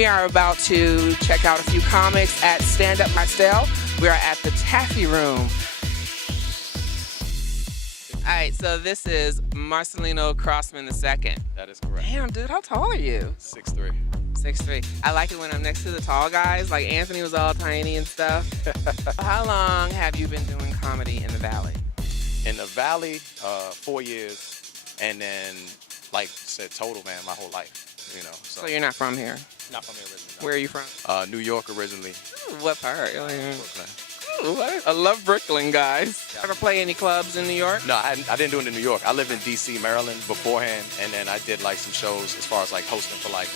We are about to check out a few comics at Stand Up Marcel. We are at the Taffy Room. All right, so this is Marcelino Crossman II. That is correct. Damn, dude, how tall are you? 6'3". 6'3". I like it when I'm next to the tall guys. Like Anthony was all tiny and stuff. How long have you been doing comedy in the Valley? In the Valley, 4 years, and then, like I said, total, man, my whole life, you know. So you're not from here? Not from here originally. No. Where are you from? New York originally. Ooh, what part? Brooklyn. Ooh, I love Brooklyn, guys. Yeah. Ever play any clubs in New York? No, I didn't do it in New York. I lived in D.C., Maryland beforehand, and then I did like some shows as far as like hosting for like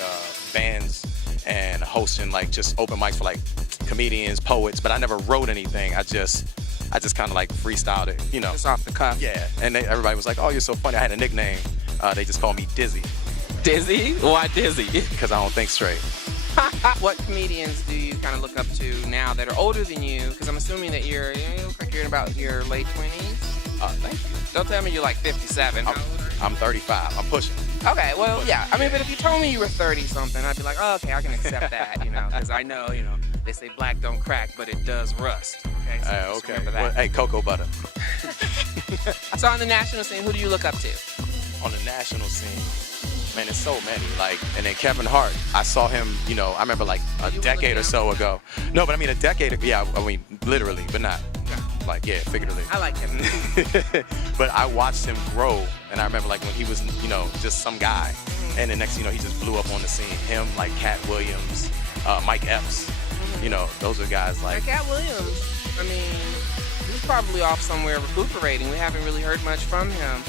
bands and hosting like just open mics for like comedians, poets, but I never wrote anything. I just kind of like freestyled it, you know. Just off the cuff. Yeah, and everybody was like, "Oh, you're so funny." I had a nickname. They just called me Dizzy. Dizzy? Why Dizzy? Because I don't think straight. What comedians do you kind of look up to now that are older than you? Because I'm assuming that you look like you're in about your late 20s. Thank you. Don't tell me you're like 57. I'm 35. I'm pushing. Okay, well, yeah. I mean, but if you told me you were 30-something, I'd be like, oh, okay, I can accept that, you know, because I know, you know, they say black don't crack, but it does rust. Okay, so just remember that. Well, hey, cocoa butter. So on the national scene, who do you look up to? On the national scene, man, it's so many. Like, and then Kevin Hart, I saw him, you know, I remember like a decade or so ago. No, but I mean a decade ago, yeah, I mean literally, but not like, yeah, figuratively. I like him. But I watched him grow, and I remember like when he was, you know, just some guy, and the next thing you know, he just blew up on the scene. Him, like Cat Williams, Mike Epps, you know, those are guys like. Cat Williams, I mean, he's probably off somewhere recuperating. We haven't really heard much from him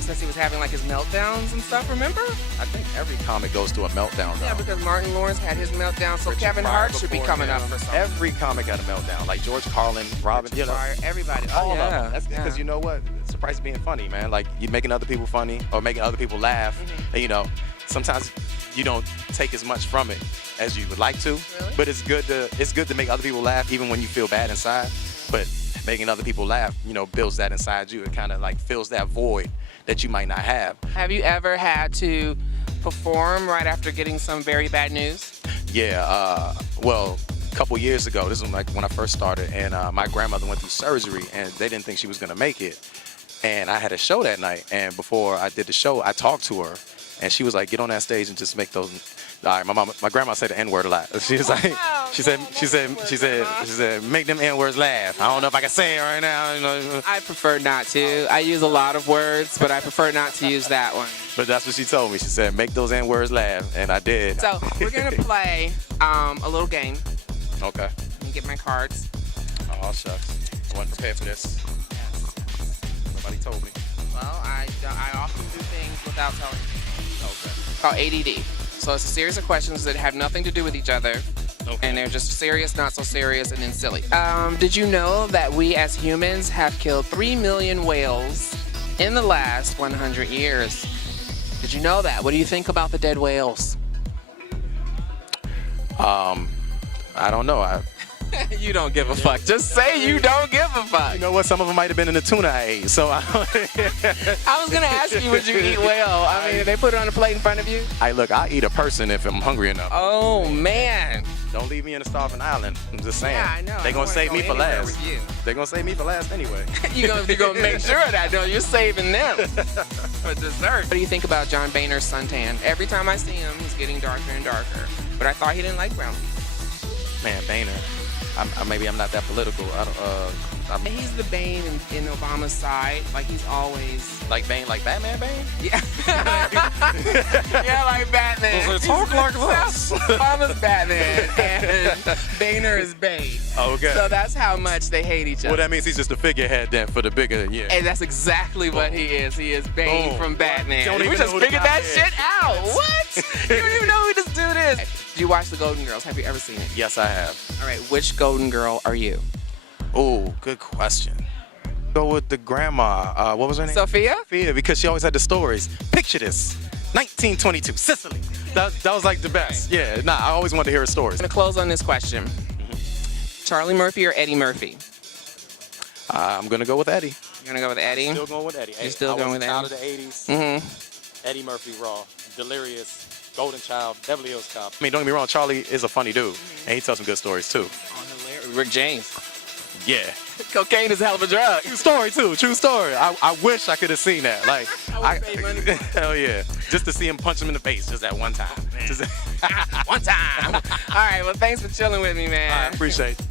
since he was having like his meltdowns and stuff, remember? I think every comic goes through a meltdown, though. Yeah, because Martin Lawrence had his meltdown, so Richard Kevin Pryor Hart should be coming up for something. Every comic had a meltdown, like George Carlin, Robin, you know. Pryor, everybody. All yeah. of them. That's because you know what? It's the price of being funny, man. Like, you're making other people funny or making other people laugh. And, you know, sometimes you don't take as much from it as you would like to. Really? But it's good to make other people laugh even when you feel bad inside. But making other people laugh, you know, builds that inside you. It kind of like fills that void that you might not have. Have you ever had to perform right after getting some very bad news? Yeah, well, a couple years ago, this was like when I first started, and my grandmother went through surgery, and they didn't think she was gonna make it. And I had a show that night, and before I did the show, I talked to her, and she was like, "Get on that stage and just make those." All right, my grandma said the N-word a lot. She was like, she said, make them N-words laugh. I don't know if I can say it right now. You know. I prefer not to. I use a lot of words, but I prefer not to use that one. But that's what she told me. She said, make those N-words laugh, and I did. So we're gonna play a little game. Okay. Let me get my cards. Oh, shucks. I wasn't prepared for this. Nobody told me. Well, I often do things without telling you. Okay. It's called ADD. So it's a series of questions that have nothing to do with each other. Okay. And they're just serious, not so serious, and then silly. Did you know that we as humans have killed 3 million whales in the last 100 years? Did you know that? What do you think about the dead whales? I don't know. You don't give a fuck. Just say you don't give a fuck. You know what? Some of them might have been in the tuna I ate. So I was gonna ask you, would you eat whale? I mean, they put it on a plate in front of you. Look, I eat a person if I'm hungry enough. Oh man! Don't leave me in a starving island. I'm just saying. Yeah, I know. They're gonna save me for last. They're gonna save me for last anyway. You're gonna make sure of that, though. You're saving them for dessert. What do you think about John Boehner's suntan? Every time I see him, he's getting darker and darker. But I thought he didn't like brown people. Man, Boehner. Maybe I'm not that political. He's the Bane in Obama's side. Like, he's always... Like Bane, like Batman Bane? Yeah. Yeah, like Batman. Talk like this. Obama's Batman, and Boehner is Bane. Okay. So that's how much they hate each other. Well, that means he's just a figurehead then for the bigger, yeah. And that's exactly what he is. He is Bane from Batman. We just figured that shit out. What? You don't even know who this dude is. Do you watch The Golden Girls? Have you ever seen it? Yes, I have. All right, which Golden Girl are you? Oh, good question. Go with the grandma. What was her name? Sophia? Sophia, because she always had the stories. Picture this. 1922, Sicily. That was like the best. Yeah, I always wanted to hear her stories. I'm going to close on this question. Charlie Murphy or Eddie Murphy? I'm going to go with Eddie. You're going to go with Eddie? Still going with Eddie. You're still going with Eddie? I was a child of the 80s. Mm-hmm. Eddie Murphy raw. Delirious. Golden Child, Beverly Hills Cop. I mean, don't get me wrong, Charlie is a funny dude, and he tells some good stories too. Rick James. Yeah. Cocaine is a hell of a drug. True story too. True story. I wish I could have seen that. Like, I would've paid money for it. hell yeah. Just to see him punch him in the face just that one time. One time. All right. Well, thanks for chilling with me, man. I appreciate it.